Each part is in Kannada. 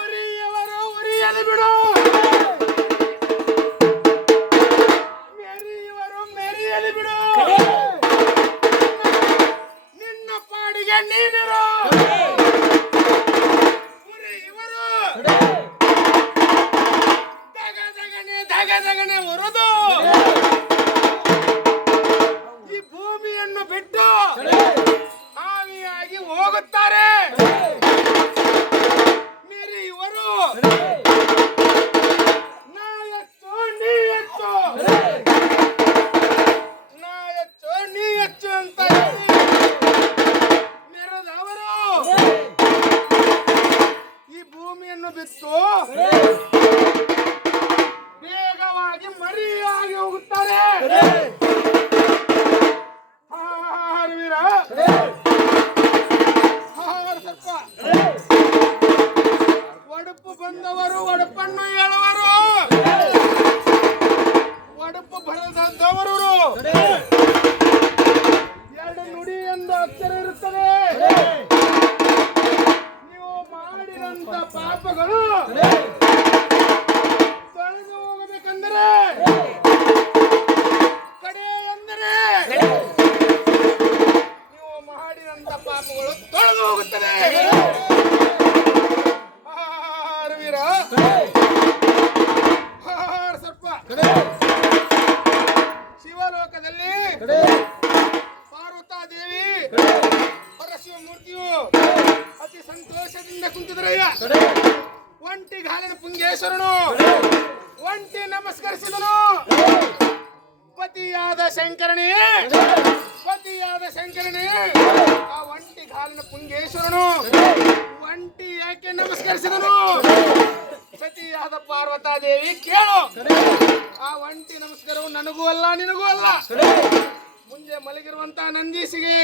ಉರಿಯವರು ಉರಿಯಲಿ ಬಿಡು, ಮೆರೆಯುವರು ಮೆರೆಯಲಿ ಬಿಡು, ನಿನ್ನ ಪಾಡಿಗೆ ನೀನಿರು. ಉರಿಯುವರು ದಗದಗನೆ ಉರಿದು ಈ ಭೂಮಿಯನ್ನು ಬಿಟ್ಟು ಹಾವಿಯಾಗಿ ಹೋಗುತ್ತಾರೆ. ಮೆರೆಯುವರು ನಾ ಹೆಚ್ಚು ನೀ ಹೆಚ್ಚು, ನಾ ಹೆಚ್ಚು ನೀ ಹೆಚ್ಚು ಅಂತ ಮೆರೆದವರು ಈ ಭೂಮಿಯನ್ನು ಬಿಟ್ಟು ವೇಗವಾಗಿ ಮರಿಯಾಗಿ ಹೋಗುತ್ತಾರೆ. ವೀರ ಸ್ವಲ್ಪ ಒಡುಪು ಬಂದವರು ಒಡುಪನ್ನು ಹೇಳುವರು, ಒಡುಪು ಬರದವರು ಎರಡು ನುಡಿ ಎಂದು ಅಕ್ಷರ ಇರುತ್ತದೆ. ನೀವು ಮಾಡಿದಂತ ಪಾಪಗಳು ತೊಳೆದು ಹೋಗಬೇಕೆಂದರೆ ಕಡೆ ಎಂದರೆ ನೀವು ಮಾಡಿದಂತ ಪಾಪಗಳು ತೊಳೆದು ಹೋಗುತ್ತದೆ. ವೀರ ಸ್ವಲ್ಪ ಶಿವಲೋಕದಲ್ಲಿ ಪಾರ್ವತಾ ದೇವಿ ಪರಶಿವ ಮೂರ್ತಿಯು ಅತಿ ಸಂತೋಷದಿಂದ ಕುಂತಿದ್ರಯ್ಯ. ಒಂಟಿ ಗಾಲಿನ ಪುಂಗೇಶ್ವರನು ಒಂಟಿ ನಮಸ್ಕರಿಸಿದನು. ಪತಿಯಾದ ಶಂಕರನೇ, ಪತಿಯಾದ ಶಂಕರನೇ, ಆ ಒಂಟಿ ಗಾಲಿನ ಪುಂಗೇಶ್ವರನು ಒಂಟಿ ಯಾಕೆ ನಮಸ್ಕರಿಸಿದನು? ಸತಿಯಾದ ಪಾರ್ವತಾ ದೇವಿ ಕೇಳು, ಆ ಒಂಟಿ ನಮಸ್ಕಾರವು ನನಗೂ ಅಲ್ಲ ನಿನಗೂ ಅಲ್ಲ, ಮುಂದೆ ಮಲಗಿರುವಂತ ನಂದೀಸಿಗೆ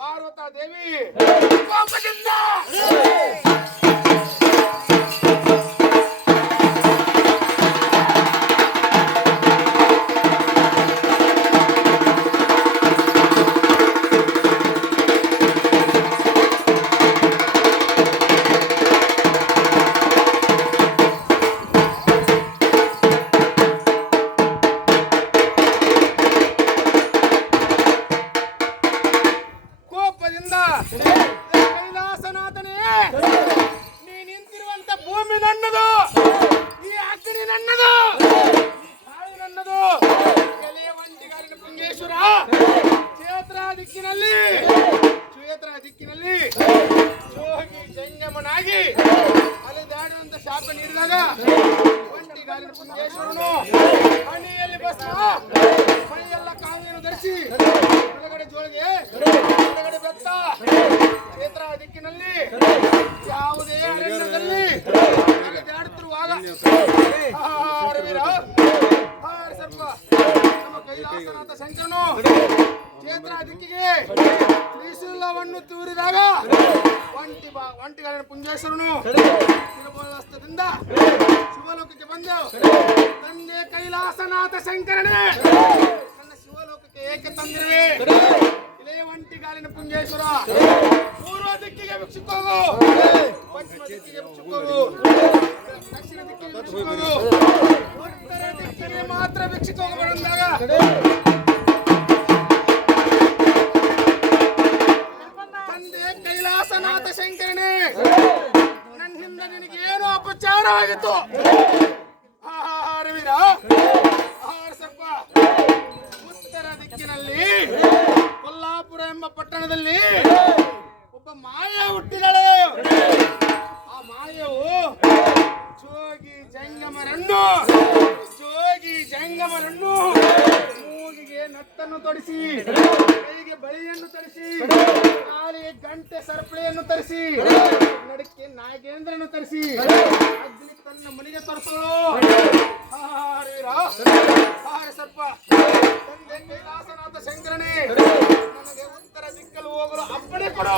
ಪಾರ್ವತಾ ದೇವಿ ಕೋಪದಿಂದ ಕೈಲಾಸನಾಥನೇ, ನೀ ನಿಂತಿರುವಂತ ಭೂಮಿ ನನ್ನದು, ಈ ಅಗ್ನಿ ನನ್ನದು, ಈ ತಾಯಿ ನನ್ನದು. ಎಲೆಯ ಒಂಟಿಗಾರಿನ ಪುಂಗೇಶ್ವರ ಕ್ಷೇತ್ರ ದಿಕ್ಕಿನಲ್ಲಿ ಜೋಗಿ ಜಂಗಮನಾಗಿ ಅಲೆದಾಡುವಂತ ಶಾಪ ನೀಡಿದಾಗ ಒಂಟಿಗಾರಿನ ಪುಂಗೇಶ್ವರನು ಹಣಿಯಲ್ಲಿ ಭಸ್ಮ, ಮೈಯೆಲ್ಲ ಕಾವಿಯನ್ನು ಧರಿಸಿ ಒಳಗಡೆ ಜೋಳಿಗೆ ಹೊರಗಡೆ ಬೆತ್ತ, ಕ್ಷೇತ್ರ ದಿಕ್ಕಿನಲ್ಲಿ ಯಾವುದೇ ಅರಣ್ಯದಲ್ಲಿ ಅಲೆದಾಡುತ್ತಿರುವಾಗ ಸ್ವಲ್ಪ ನಮ್ಮ ಕೈಲಾಸನಾಥ ಶಂಕರನು ಕ್ಷೇತ್ರ ದಿಕ್ಕಿಗೆ ತ್ರಿಶೂಲವನ್ನು ತೂರಿದಾಗ ಒಂಟಿಗಾಲಿನ ಪುಂಗೇಶ್ವರನು ತಿರುಬಲಹಸ್ತದಿಂದ ಶಿವಲೋಕಕ್ಕೆ ಬಂದೆವು. ತಂದೆ ಕೈಲಾಸನಾಥ ಶಂಕರನೇ, ನನ್ನ ಶಿವಲೋಕಕ್ಕೆ ಏಕೆ ತಂದಿರುವೆ? ಇದೇ ಒಂಟಿಗಾಲಿನ ಪುಂಗೇಶ್ವರ ಪೂರ್ವ ದಿಕ್ಕಿಗೆ ಭಿಕ್ಷುಕೋಗು, ಪಶ್ಚಿಮ ದಿಕ್ಕಿಗೆ ಭಿಕ್ಷುಕೋಗು, ದಕ್ಷಿಣ ದಿಕ್ಕಿಗೆ ಭಿಕ್ಷುಕೋಗು, ಉತ್ತರ ದಿಕ್ಕಿಗೆ ಮಾತ್ರ ಭಿಕ್ಷುಕೋಗಬಂದಾಗ ತಂದೆ ಕೈಲಾಸನಾಥ ಶಂಕರನೇ, ನನ್ನಿಂದ ನಿನಗೇನು ಅಪಚಾರವಾಗಿತ್ತು? ವೀರ ಸ್ವಲ್ಪ ಉತ್ತರ ದಿಕ್ಕಿನಲ್ಲಿ ಕೊಲ್ಲಾಪುರ ಎಂಬ ಪಟ್ಟಣದಲ್ಲಿ ಒಬ್ಬ ಮಾಯ ಹುಟ್ಟಿದಳು. ಆ ಮಾಯವು ಜೋಗಿ ಜಂಗಮರನ್ನು ಮೂಗಿಗೆ ನತ್ತನ್ನು ತೊಡಿಸಿ, ಕೈಗೆ ಬಳಿಯನ್ನು ತರಿಸಿ, ಕಾಲಿಗೆ ಗಂಟೆ ಸರಪಳಿಯನ್ನು ತರಿಸಿ, ನಡಕ್ಕೆ ನಾಗೇಂದ್ರನ್ನು ತರಿಸಿ ಅಗ್ನಿ ತನ್ನ ಮನೆಗೆ ತರಿಸಲು ಸರ್ಪ ತಂದೆ ಕೈಲಾಸನಾಥ ಶಂಕರನೇ, ನನಗೆ ಉತ್ತರ ದಿಕ್ಕಲು ಹೋಗಲು ಅಪ್ಪಣೆ ಕೊಡು.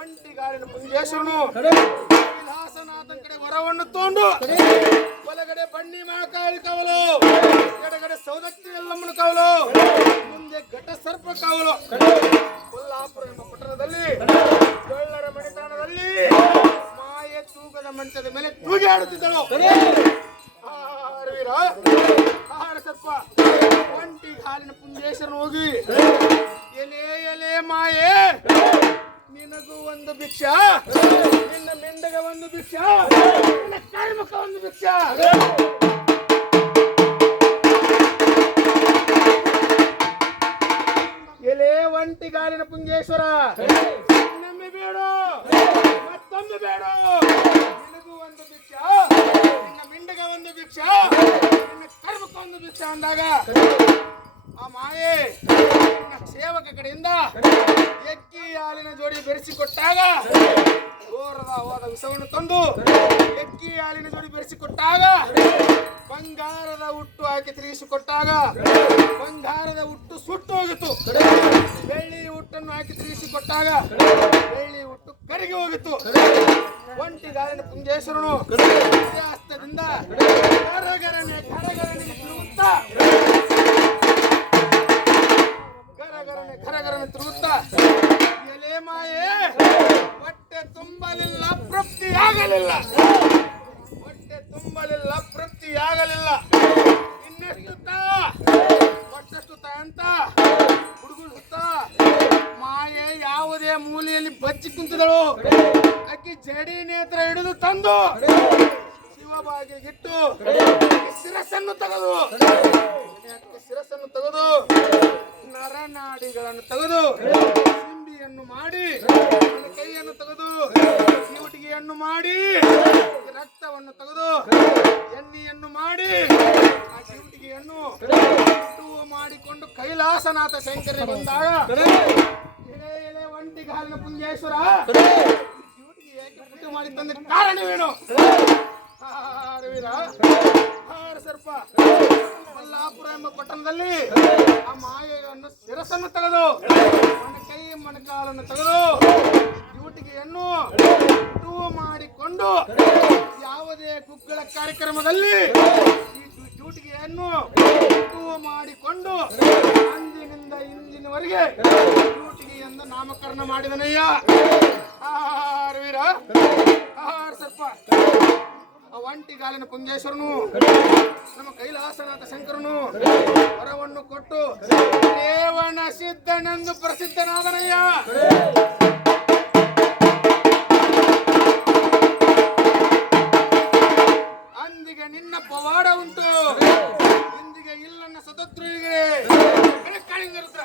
ಒಂಟಿಗಾಲಿನ ಪುಂಗೇಶ್ವರನು ಕೈಲಾಸನಾಥನ ಕಡೆ ವರವನ್ನು ತಗೊಂಡು ಬಲಗಡೆ ಬನ್ನಿ ಮಹಾಕಾಳಿ ಕಾವಲು, ಎಡಗಡೆ ಸೌದತ್ತಿ ಎಲ್ಲಮ್ಮನ ಕಾವಲು, ಮುಂದೆ ಘಟ ಸರ್ಪ ಕಾವಲು, ಮಲ್ಲಾಪುರ ಎಂಬ ಪಟ್ಟಣದಲ್ಲಿ ಗೊಳ್ಳರ ಮಣಿತಾಣದಲ್ಲಿ ಮಾಯೆ ತೂಗದ ಮಂಚದ ಮೇಲೆ ತೂಗಾಡುತ್ತಿದ್ದಳು. ವೀರ ಆಹಾರ ಸರ್ಪ ಒಂಟಿ ಹಾಲಿನ ಪುಂಜೇಶ್ವರನ ಹೋಗಿ ಎಲೆ ಎಲೆ ಮಾಯೆ ನಿನಗೂ ಒಂದು ಭಿಕ್ಷಾ, ನಿನ್ನ ಮೆಂಡಗ ಒಂದು ಭಿಕ್ಷಾ, ನಿನ್ನ ಕೈಮುಖ ಒಂದು ಭಿಕ್ಷಾ. ಎಲೆ ಒಂಟಿಗಾಲಿನ ಪುಂಜೇಶ್ವರ ಇನ್ನೊಮ್ಮೆ ಬೇಡು, ಮತ್ತೊಮ್ಮೆ ಬೇಡು, ನಿನಗೂ ಒಂದು ಭಿಕ್ಷಾ, ನಿನ್ನ ಮಿಂಡಗ ಒಂದು ಭಿಕ್ಷಾ, ನಿನ್ನ ಕರ್ಮಕ್ಕ ಒಂದು ಭಿಕ್ಷಾ ಅಂದಾಗ ಆ ಮಾಯೆ ನಿನ್ನ ಸೇವಕ ಕಡೆಯಿಂದ ಎಕ್ಕಿ ಹಾಲಿನ ಜೋಡಿ ಬೆರೆಸಿಕೊಟ್ಟಾಗ ಘೋರದ ಹೋದ ವಿಷವನ್ನು ತಂದು ಎಕ್ಕಿ ಹಾಲಿನ ಜೋಡಿ ಬೆರೆಸಿಕೊಟ್ಟಾಗ ಬಂಗಾರದ ಹುಟ್ಟು ಹಾಕಿ ತಿರುಗಿಸಿಕೊಟ್ಟಾಗ ಬಂಗಾರದ ಹುಟ್ಟು ಸುಟ್ಟು ಹೋಗಿತ್ತು. ಬೆಳ್ಳಿ ಹುಟ್ಟನ್ನು ಹಾಕಿ ತಿರುಗಿಸಿಕೊಟ್ಟಾಗ ಬೆಳ್ಳಿ ಹುಟ್ಟು ಕರಗಿ ಹೋಗಿತ್ತು. ಒಂಟಿಗಾಲಿನ ಪುಂಜೇಶ್ವರನು ಹಸ್ತದಿಂದ ಕರಗರನೆ ತಿರುಗುತ್ತಾ ಕರಗರನೆ ತಿರುಗುತ್ತಾ ಎಲೆ ಮಾಯೆ ಹೊಟ್ಟೆ ತುಂಬಲಿಲ್ಲ, ತೃಪ್ತಿಯಾಗಲಿಲ್ಲ, ಹೊಟ್ಟೆ ತುಂಬಲಿಲ್ಲ, ತೃಪ್ತಿಯಾಗಲಿಲ್ಲ, ಇನ್ನೆಷ್ಟು ತಾ ಮತ್ತಷ್ಟು ತಾ ಅಂತ ಹುಡುಗುತ್ತಾ ಮಾಯೆ ಯಾವುದೇ ಮೂಲೆಯಲ್ಲಿ ಬಚ್ಚಿ ಕುಂತಿದಳು. ಅಕ್ಕಿ ಜಡಿ ನೇತ್ರ ಹಿಡಿದು ತಂದು ಶಿವಬಾಗಿಲಿಗಿಟ್ಟು ಶಿರಸ್ಸನ್ನು ತೆಗೆದು ನರನಾಡಿಗಳನ್ನು ತೆಗೆದು ಸಿಂಬಿಯನ್ನು ಮಾಡಿ ಕೈಯನ್ನು ತೆಗೆದು ಕಿವುಟಿಗೆಯನ್ನು ಮಾಡಿ ರಕ್ತವನ್ನು ತೆಗೆದು ಎಣ್ಣೆಯನ್ನು ಮಾಡಿ ಆ ಕಿವುಟಿಗೆಯನ್ನು ಮಾಡಿಕೊಂಡು ಕೈಲಾಸನಾಥ ಶಂಕರ ಬಂದಾಗ ಎಲೆ ಎಲೆ ಒಂಟಿಗಾಲಿನ ಪುಂಜೇಶ್ವರ ಕಿವುಟಿಗೆ ಏಕೆ ಪುಟ್ಟು ಮಾಡಿ ತಂದ ಕಾರಣವೇನು? ಸರ್ಪ ಮಲ್ಲಾಪುರ ಎಂಬ ಪಟ್ಟಣದಲ್ಲಿ ಆ ಮಾಯೆಯನ್ನು ಶಿರಸನ್ನು ತೆಗೆದು ಕೈ ಮೊಣಕಾಲನ್ನು ತೆಗೆದು ಡ್ಯೂಟಿಗೆಯನ್ನು ಮಾಡಿಕೊಂಡು ಯಾವುದೇ ಗುಗ್ಗಳ ಕಾರ್ಯಕ್ರಮದಲ್ಲಿ ಈ ಡ್ಯೂಟಿಗೆಯನ್ನು ಮಾಡಿಕೊಂಡು ಅಂದಿನಿಂದ ಇಂದಿನವರೆಗೆ ಡ್ಯೂಟಿಗೆ ಎಂದು ನಾಮಕರಣ ಮಾಡಿದನಯ್ಯ. ವೀರ ಸರ್ಪ ಒಂಟಿಗಾಲಿನ ಪುಂಜೇಶ್ವರನು ನಮ್ಮ ಕೈಲಾಸನಾಥ ಶಂಕರನು ವರವನ್ನು ಕೊಟ್ಟು ದೇವನ ಸಿದ್ಧನೆಂದು ಪ್ರಸಿದ್ಧನಾದನಯ್ಯ. ಅಂದಿಗೆ ನಿನ್ನ ಪವಾಡ ಉಂಟು, ಇಂದಿಗೆ ಇಲ್ಲನ್ನ ಸತತ್ರಿಗೆ ಕಾಳಿಂಗರುತ್ತ